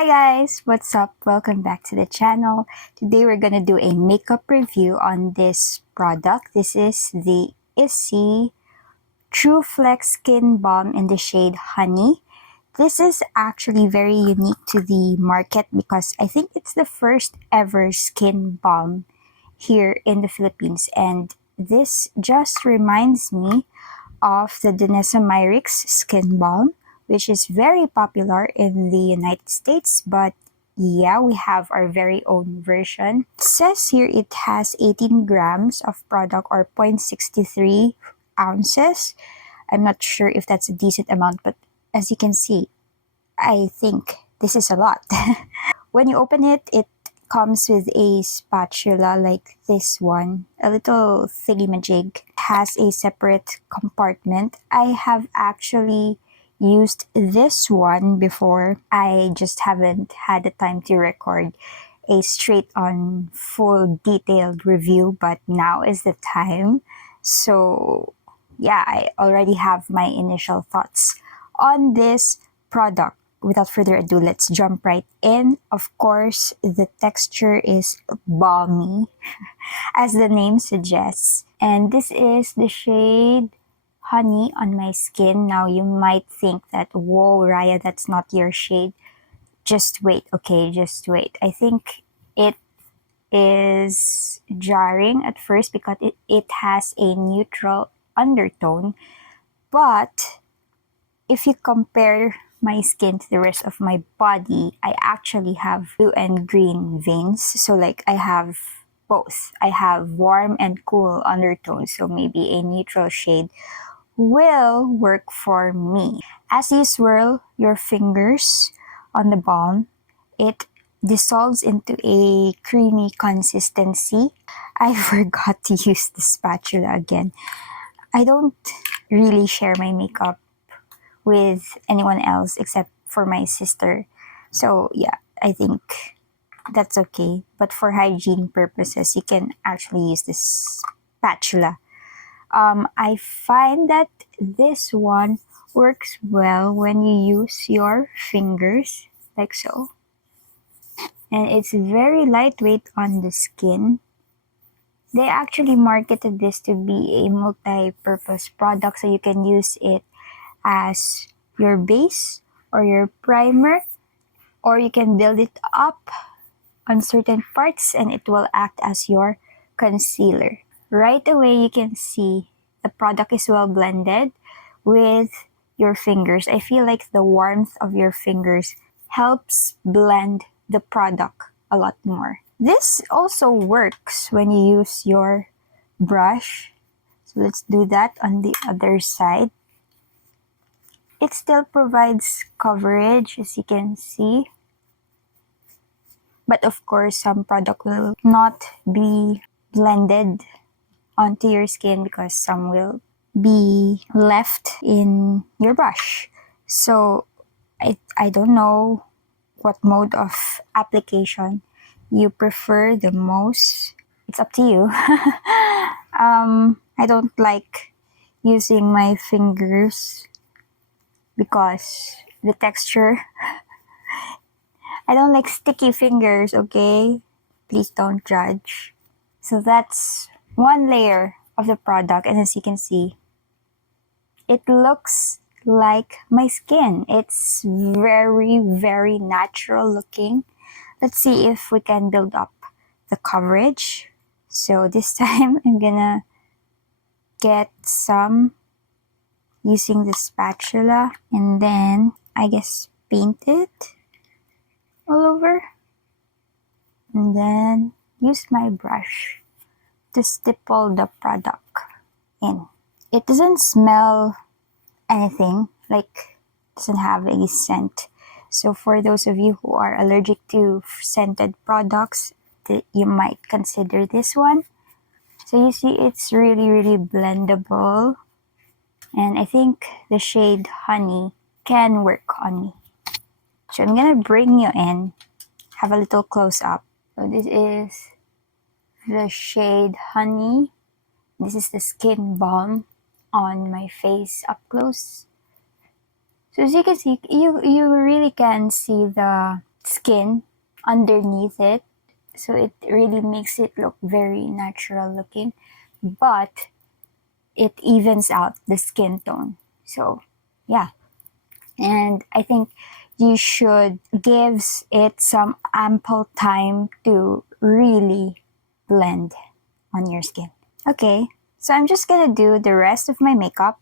Hi guys, what's up? Welcome back to the channel. Today we're gonna do a makeup review on this product. This is the Issy True Flex Skin Balm in the shade Honey. This is actually very unique to the market because I think it's the first ever skin balm here in the Philippines, and this just reminds me of the Denesamyrix Skin Balm, which is very popular in the United States, but yeah, we have our very own version. It says here it has 18 grams of product or 0.63 ounces. I'm not sure if that's a decent amount, but as you can see, I think this is a lot. When you open it, it comes with a spatula like this one, a little thingy-majig. It has a separate compartment. I have actually used this one before. I just haven't had the time to record a straight on full detailed review, but now is the time. So yeah, I already have my initial thoughts on this product. Without further ado, let's jump right in. Of course, the texture is balmy, as the name suggests. And this is the shade Honey on my skin. Now, you might think that, whoa, Raya, that's not your shade. Just wait, okay, just wait. I think it is jarring at first because it has a neutral undertone. But if you compare my skin to the rest of my body, I actually have blue and green veins. So like I have both. I have warm and cool undertones, so maybe a neutral shade will work for me. As you swirl your fingers on the balm, it dissolves into a creamy consistency. I forgot to use the spatula again. I don't really share my makeup with anyone else except for my sister. So yeah, I think that's okay. But for hygiene purposes, you can actually use this spatula. I find that this one works well when you use your fingers like so. And it's very lightweight on the skin. They actually marketed this to be a multi-purpose product, so you can use it as your base or your primer, or you can build it up on certain parts and it will act as your concealer. Right away, you can see the product is well blended with your fingers. I feel like the warmth of your fingers helps blend the product a lot more. This also works when you use your brush. So let's do that on the other side. It still provides coverage, as you can see. But of course, some product will not be blended onto your skin because some will be left in your brush. So I don't know what mode of application you prefer the most. It's up to you. I don't like using my fingers because the texture. I don't like sticky fingers, okay? Please don't judge. So that's one layer of the product, and as you can see, it looks like my skin. It's very, very natural looking. Let's see if we can build up the coverage. So this time I'm gonna get some using the spatula and then I guess paint it all over and then use my brush to stipple the product in. It doesn't smell anything, like doesn't have a scent. So for those of you who are allergic to scented products, you might consider this one. So you see it's really, really blendable. And I think the shade Honey can work on me. So I'm gonna bring you in, have a little close up. So this is the shade Honey. This is the skin balm on my face up close. So as you can see, you really can see the skin underneath it, so it really makes it look very natural looking, but it evens out the skin tone. So yeah, and I think you should gives it some ample time to really blend on your skin. Okay, so I'm just gonna do the rest of my makeup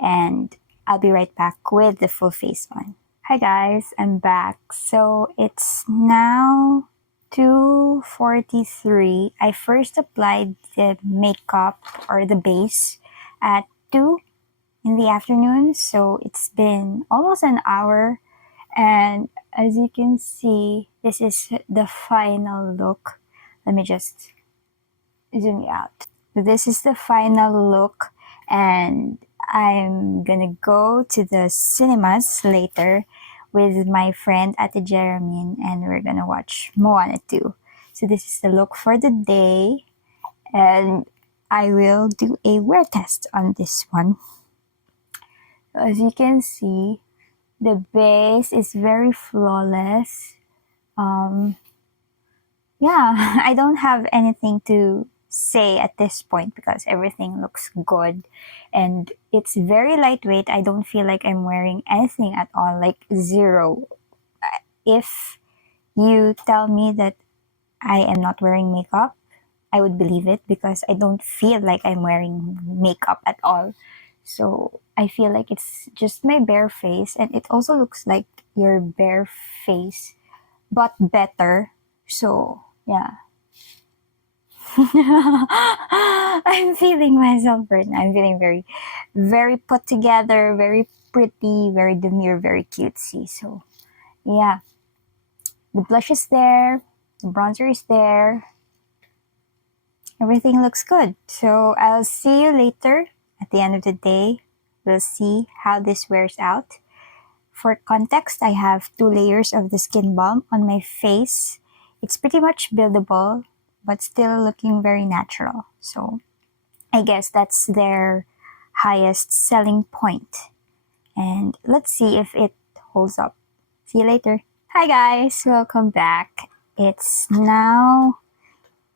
and I'll be right back with the full face on. Hi guys, I'm back. So it's now 2:43. I first applied the makeup or the base at 2 in the afternoon, so it's been almost an hour, and as you can see, this is the final look. Let me just zoom out. This is the final look, and I'm gonna go to the cinemas later with my friend Ate Jeremy, and we're gonna watch Moana 2. So this is the look for the day, and I will do a wear test on this one. As you can see, the base is very flawless. Yeah, I don't have anything to say at this point because everything looks good and it's very lightweight. I don't feel like I'm wearing anything at all, like zero. If you tell me that I am not wearing makeup, I would believe it because I don't feel like I'm wearing makeup at all. So I feel like it's just my bare face, and it also looks like your bare face, but better. So yeah. I'm feeling myself right now. I'm feeling very, very put together, very pretty, very demure, very cutesy. So yeah, the blush is there, the bronzer is there. Everything looks good. So I'll see you later at the end of the day. We'll see how this wears out. For context, I have 2 layers of the skin balm on my face. It's pretty much buildable, but still looking very natural. So I guess that's their highest selling point. And let's see if it holds up. See you later. Hi guys, welcome back. It's now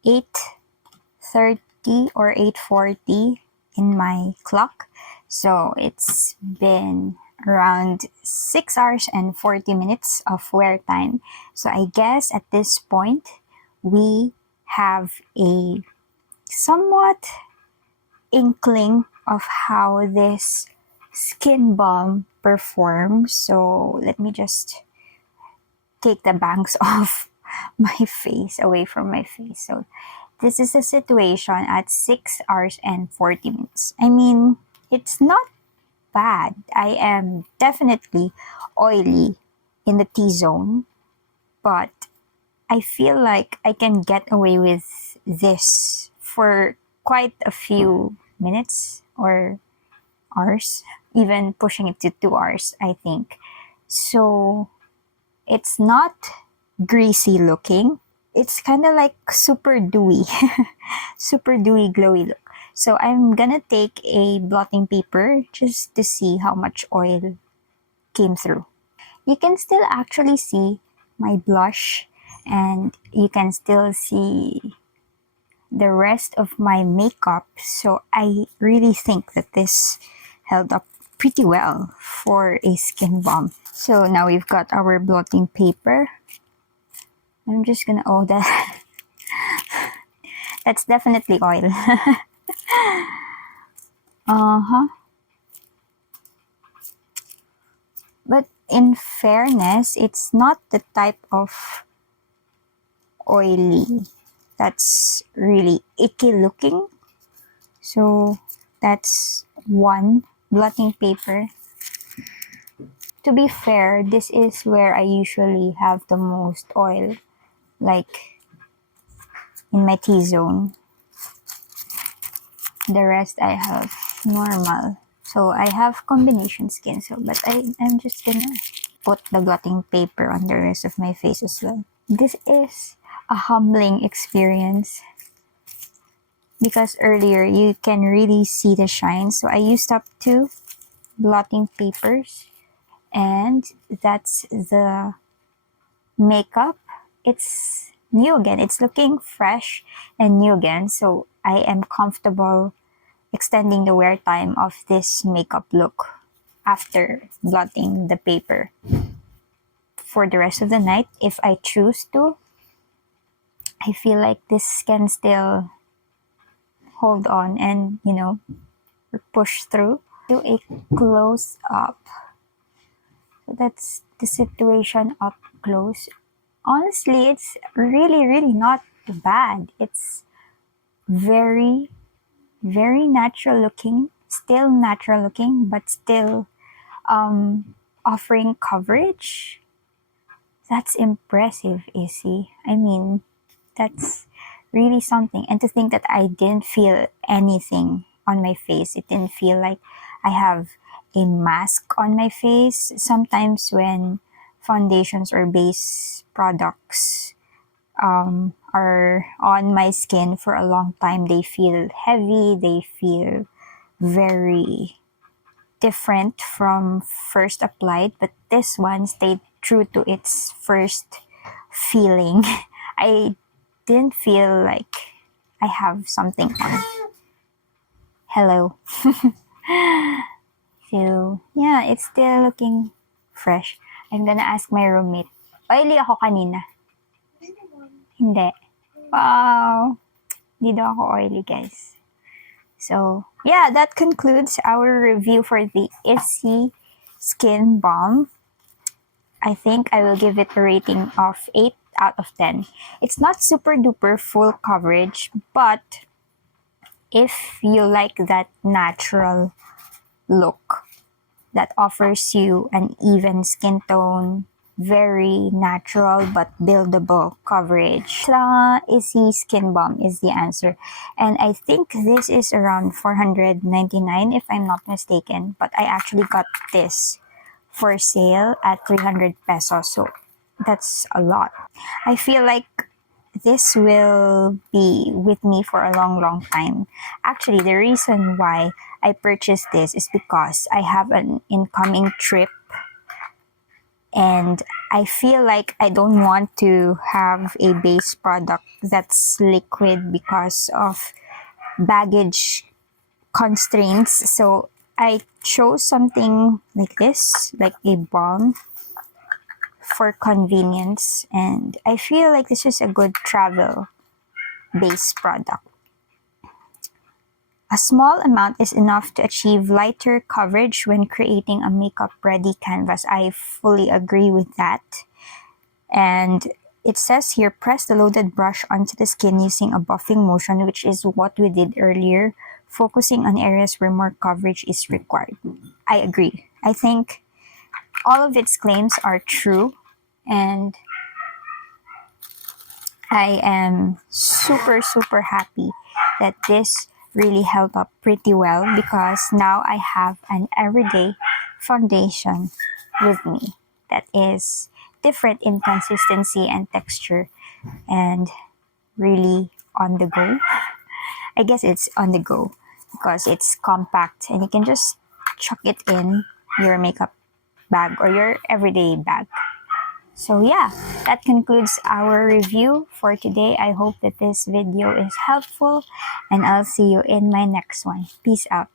8:30 or 8:40 in my clock. So it's been around 6 hours and 40 minutes of wear time. So I guess at this point, we have a somewhat inkling of how this skin balm performs. So let me just take the bangs off my face, away from my face. So this is the situation at 6 hours and 40 minutes. I mean, it's not bad. I am definitely oily in the T-zone, but I feel like I can get away with this for quite a few minutes or hours, even pushing it to 2 hours, I think. So it's not greasy looking. It's kind of like super dewy, super dewy, glowy look. So I'm gonna take a blotting paper just to see how much oil came through. You can still actually see my blush, and you can still see the rest of my makeup. So I really think that this held up pretty well for a skin balm. So now we've got our blotting paper. I'm just gonna, oh, that's definitely oil. Uh-huh. But in fairness, it's not the type of oily that's really icky looking. So that's one blotting paper. To be fair, this is where I usually have the most oil, like in my T-zone. The rest I have normal. So I have combination skin, so but I'm just gonna put the blotting paper on the rest of my face as well. This is a humbling experience because earlier you can really see the shine. So I used up 2 blotting papers, and that's the makeup, it's new again. It's looking fresh and new again. So I am comfortable extending the wear time of this makeup look after blotting the paper. For the rest of the night, if I choose to, I feel like this can still hold on and, push through. Do a close up. So that's the situation up close. Honestly, it's really, really not bad. It's very, very natural looking, still natural looking, but still offering coverage. That's impressive, Issy. I mean, that's really something. And to think that I didn't feel anything on my face. It didn't feel like I have a mask on my face. Sometimes when foundations or base products are on my skin for a long time, they feel heavy, they feel very different from first applied, but this one stayed true to its first feeling. I didn't feel like I have something on. Hello. So, yeah, it's still looking fresh. I'm gonna ask my roommate. Oily ako kanina. Hindi. Wow. Hindi daw ako oily, guys. So, yeah, that concludes our review for the Issy Skin Balm. I think I will give it a rating of 8 out of 10. It's not super duper full coverage, but if you like that natural look that offers you an even skin tone, very natural but buildable coverage, Issy Skin Balm is the answer. And I think this is around 499 if I'm not mistaken, but I actually got this for sale at 300 pesos, so that's a lot. I feel like this will be with me for a long, long time. Actually, the reason why I purchased this is because I have an incoming trip and I feel like I don't want to have a base product that's liquid because of baggage constraints. So I chose something like this, like a balm for convenience, and I feel like this is a good travel base product. A small amount is enough to achieve lighter coverage when creating a makeup ready canvas. I fully agree with that. And it says here, press the loaded brush onto the skin using a buffing motion, which is what we did earlier, focusing on areas where more coverage is required. I agree. I think all of its claims are true, and I am super, super happy that this really held up pretty well because now I have an everyday foundation with me that is different in consistency and texture and really on the go. I guess it's on the go because it's compact and you can just chuck it in your makeup bag or your everyday bag. So yeah, that concludes our review for today. I hope that this video is helpful and I'll see you in my next one. Peace out.